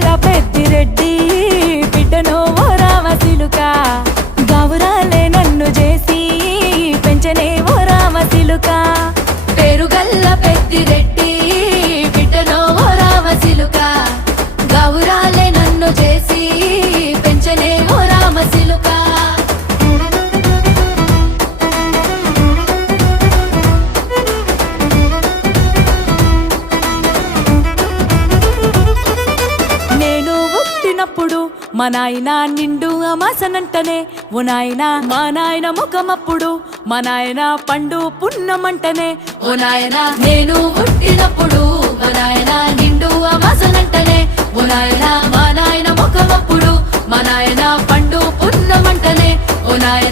పేరుగల్ల పెద్దిరెడ్డి బిడ్డను ఓ రామసిలుక గౌరాలే నన్ను చేసి పెంచనే ఓ రామసిలుక పేరుగల్ల పెద్దిరెడ్డి బిడ్డను ఓ రామసిలుక గౌరాలే నన్ను చేసి పెంచనే ఓ రామసిలుక మా నాయన నిండు అమాసనంటనే ఓ నాయన మా నాయన ముఖమప్పుడు మా నాయన పండు పున్నమంటనే ఓ నాయన నేను పుట్టినప్పుడు మా నాయన నిండు అమాసనంటనే ఓ నాయన మా నాయన ముఖమప్పుడు మా నాయన పండు పున్నమంటనే ఓ నాయన